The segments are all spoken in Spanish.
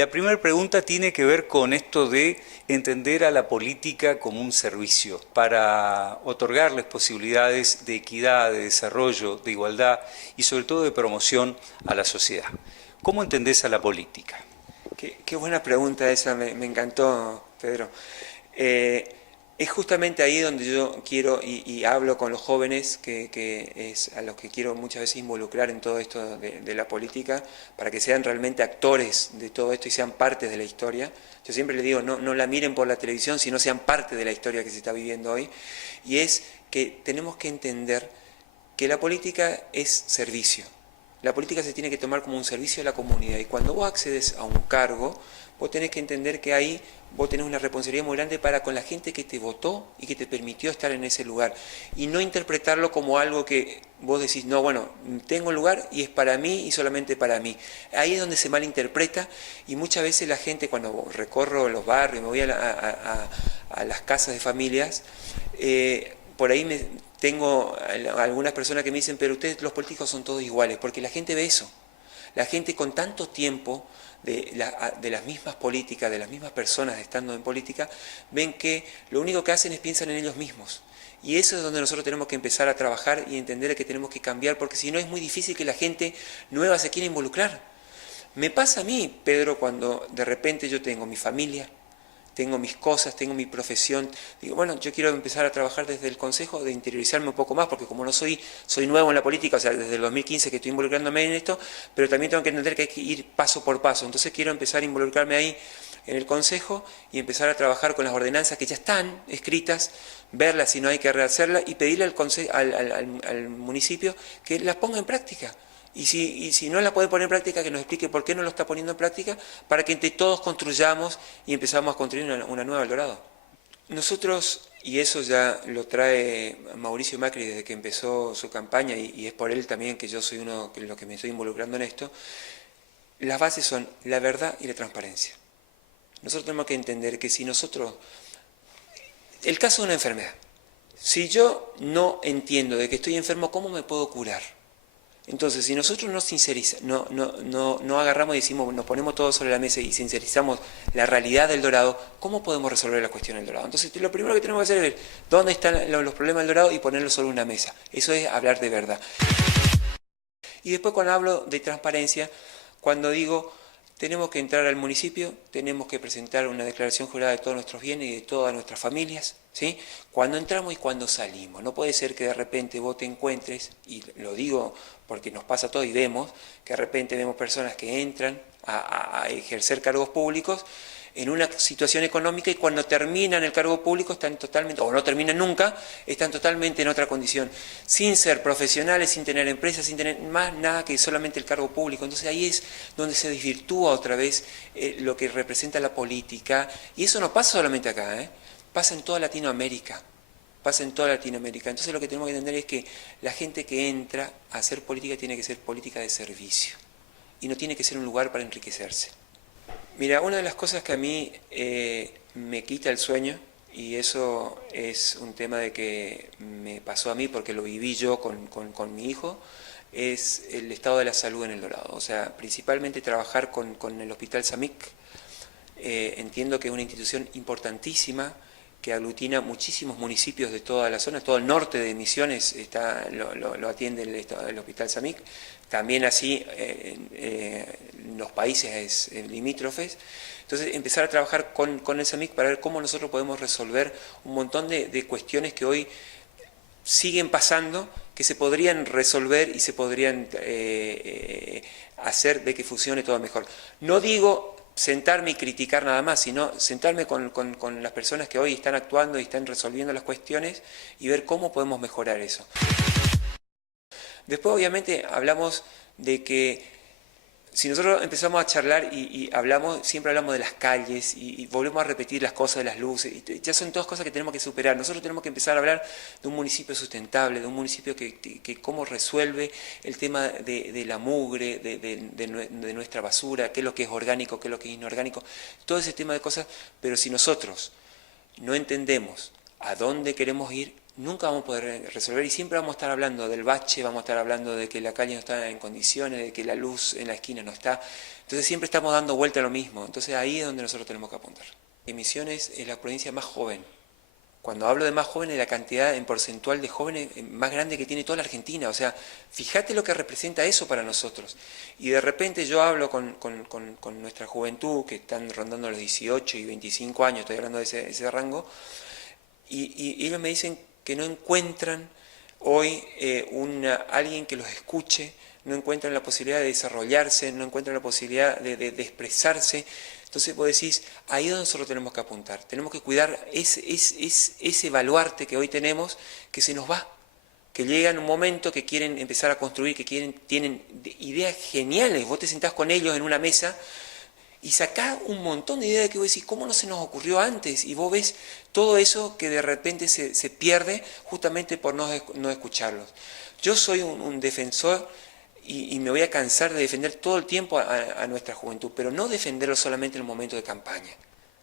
La primera pregunta tiene que ver con esto de entender a la política como un servicio para otorgarles posibilidades de equidad, de desarrollo, de igualdad y sobre todo de promoción a la sociedad. ¿Cómo entendés a la política? Qué buena pregunta esa, me encantó, Pedro. Es justamente ahí donde yo quiero y hablo con los jóvenes, que es a los que quiero muchas veces involucrar en todo esto de la política, para que sean realmente actores de todo esto y sean parte de la historia. Yo siempre les digo, no la miren por la televisión, sino sean parte de la historia que se está viviendo hoy. Y es que tenemos que entender que la política es servicio. La política se tiene que tomar como un servicio a la comunidad y cuando vos accedes a un cargo, vos tenés que entender que ahí vos tenés una responsabilidad muy grande para con la gente que te votó y que te permitió estar en ese lugar y no interpretarlo como algo que vos decís, no, bueno, tengo un lugar y es para mí y solamente para mí. Ahí es donde se malinterpreta y muchas veces la gente cuando recorro los barrios, me voy a las casas de familias, por ahí tengo algunas personas que me dicen, pero ustedes los políticos son todos iguales, porque la gente ve eso. La gente con tanto tiempo de las mismas políticas, de las mismas personas estando en política, ven que lo único que hacen es piensan en ellos mismos. Y eso es donde nosotros tenemos que empezar a trabajar y entender que tenemos que cambiar, porque si no es muy difícil que la gente nueva se quiera involucrar. Me pasa a mí, Pedro, cuando de repente yo tengo mi familia, tengo mis cosas, tengo mi profesión. Digo, bueno, yo quiero empezar a trabajar desde el Consejo, de interiorizarme un poco más, porque como no soy nuevo en la política, o sea, desde el 2015 que estoy involucrándome en esto, pero también tengo que entender que hay que ir paso por paso. Entonces quiero empezar a involucrarme ahí en el Consejo y empezar a trabajar con las ordenanzas que ya están escritas, verlas si no hay que rehacerlas y pedirle al municipio que las ponga en práctica. Y si no la puede poner en práctica, que nos explique por qué no lo está poniendo en práctica, para que entre todos construyamos y empezamos a construir una nueva El Dorado. Nosotros, y eso ya lo trae Mauricio Macri desde que empezó su campaña, y es por él también que yo soy uno de los que me estoy involucrando en esto, las bases son la verdad y la transparencia. Nosotros tenemos que entender que si nosotros, el caso de una enfermedad, si yo no entiendo de que estoy enfermo, ¿cómo me puedo curar? Entonces, si nosotros no agarramos y decimos, nos ponemos todo sobre la mesa y sincerizamos la realidad del Dorado, ¿cómo podemos resolver la cuestión del Dorado? Entonces, lo primero que tenemos que hacer es ver dónde están los problemas del Dorado y ponerlos sobre una mesa. Eso es hablar de verdad. Y después cuando hablo de transparencia, cuando digo, tenemos que entrar al municipio, tenemos que presentar una declaración jurada de todos nuestros bienes y de todas nuestras familias, ¿sí? Cuando entramos y cuando salimos. No puede ser que de repente vos te encuentres, y lo digo porque nos pasa todo y vemos, que de repente vemos personas que entran a ejercer cargos públicos en una situación económica y cuando terminan el cargo público están totalmente, o no terminan nunca, están totalmente en otra condición, sin ser profesionales, sin tener empresas, sin tener más nada que solamente el cargo público. Entonces ahí es donde se desvirtúa otra vez lo que representa la política, y eso no pasa solamente acá, pasa en toda Latinoamérica. Pasa en toda Latinoamérica. Entonces lo que tenemos que entender es que la gente que entra a hacer política tiene que ser política de servicio y no tiene que ser un lugar para enriquecerse. Mira, una de las cosas que a mí me quita el sueño, y eso es un tema de que me pasó a mí porque lo viví yo con mi hijo, es el estado de la salud en El Dorado. O sea, principalmente trabajar con el Hospital Samic. Entiendo que es una institución importantísima que aglutina muchísimos municipios de toda la zona, todo el norte de Misiones lo atiende el Hospital Samic, también así los países limítrofes. Entonces empezar a trabajar con el Samic para ver cómo nosotros podemos resolver un montón de cuestiones que hoy siguen pasando, que se podrían resolver y se podrían hacer de que funcione todo mejor. No digo sentarme y criticar nada más, sino sentarme con las personas que hoy están actuando y están resolviendo las cuestiones y ver cómo podemos mejorar eso. Después obviamente hablamos de que si nosotros empezamos a charlar y hablamos, siempre hablamos de las calles y volvemos a repetir las cosas de las luces, y ya son todas cosas que tenemos que superar. Nosotros tenemos que empezar a hablar de un municipio sustentable, de un municipio que cómo resuelve el tema de la mugre, de nuestra basura, qué es lo que es orgánico, qué es lo que es inorgánico, todo ese tema de cosas, pero si nosotros no entendemos a dónde queremos ir, nunca vamos a poder resolver y siempre vamos a estar hablando del bache, vamos a estar hablando de que la calle no está en condiciones, de que la luz en la esquina no está. Entonces siempre estamos dando vuelta a lo mismo. Entonces ahí es donde nosotros tenemos que apuntar. Misiones es la provincia más joven. Cuando hablo de más jóvenes, la cantidad en porcentual de jóvenes más grande que tiene toda la Argentina. O sea, fíjate lo que representa eso para nosotros. Y de repente yo hablo con nuestra juventud, que están rondando los 18 y 25 años, estoy hablando de ese rango, y ellos me dicen que no encuentran hoy alguien que los escuche, no encuentran la posibilidad de desarrollarse, no encuentran la posibilidad de expresarse. Entonces vos decís, ahí es donde nosotros tenemos que apuntar, tenemos que cuidar ese baluarte que hoy tenemos, que se nos va, que llega en un momento que quieren empezar a construir, que tienen ideas geniales, vos te sentás con ellos en una mesa y sacás un montón de ideas que vos decís, ¿cómo no se nos ocurrió antes? Y vos ves todo eso que de repente se pierde justamente por no escucharlos. Yo soy un defensor y me voy a cansar de defender todo el tiempo a nuestra juventud, pero no defenderlo solamente en el momento de campaña.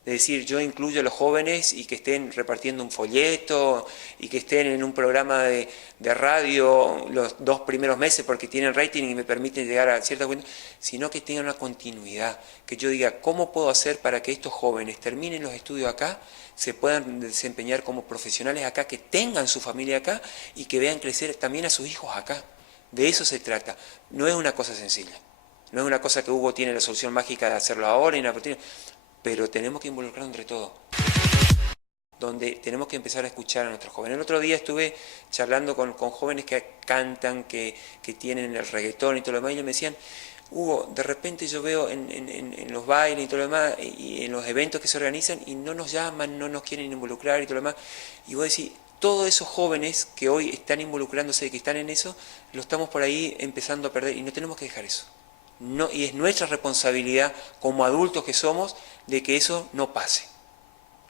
Es decir, yo incluyo a los jóvenes y que estén repartiendo un folleto y que estén en un programa de radio los 2 primeros meses porque tienen rating y me permiten llegar a cierta cuenta, sino que tengan una continuidad, que yo diga, ¿cómo puedo hacer para que estos jóvenes terminen los estudios acá, se puedan desempeñar como profesionales acá, que tengan su familia acá y que vean crecer también a sus hijos acá? De eso se trata. No es una cosa sencilla. No es una cosa que Hugo tiene la solución mágica de hacerlo ahora y pero tenemos que involucrarnos entre todos. Donde tenemos que empezar a escuchar a nuestros jóvenes. El otro día estuve charlando con jóvenes que cantan, que tienen el reggaetón y todo lo demás, y ellos me decían, Hugo, de repente yo veo en los bailes y todo lo demás, y en los eventos que se organizan, y no nos llaman, no nos quieren involucrar y todo lo demás. Y vos decís, todos esos jóvenes que hoy están involucrándose, que están en eso, lo estamos por ahí empezando a perder, y no tenemos que dejar eso. No, y es nuestra responsabilidad como adultos que somos de que eso no pase.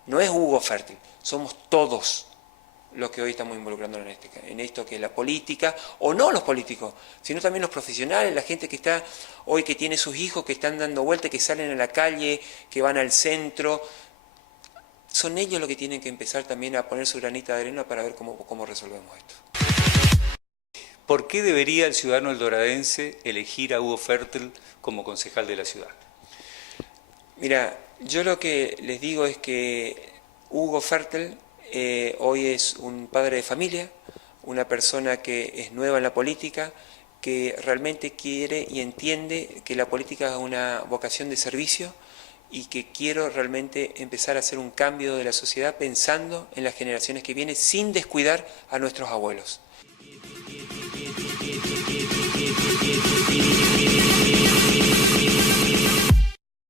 No es Hugo Fértil, somos todos los que hoy estamos involucrando en esto que es la política, o no los políticos, sino también los profesionales, la gente que está hoy, que tiene sus hijos, que están dando vueltas, que salen a la calle, que van al centro. Son ellos los que tienen que empezar también a poner su granita de arena para ver cómo resolvemos esto. ¿Por qué debería el ciudadano eldoradense elegir a Hugo Fértil como concejal de la ciudad? Mira, yo lo que les digo es que Hugo Fértil hoy es un padre de familia, una persona que es nueva en la política, que realmente quiere y entiende que la política es una vocación de servicio y que quiero realmente empezar a hacer un cambio de la sociedad pensando en las generaciones que vienen sin descuidar a nuestros abuelos.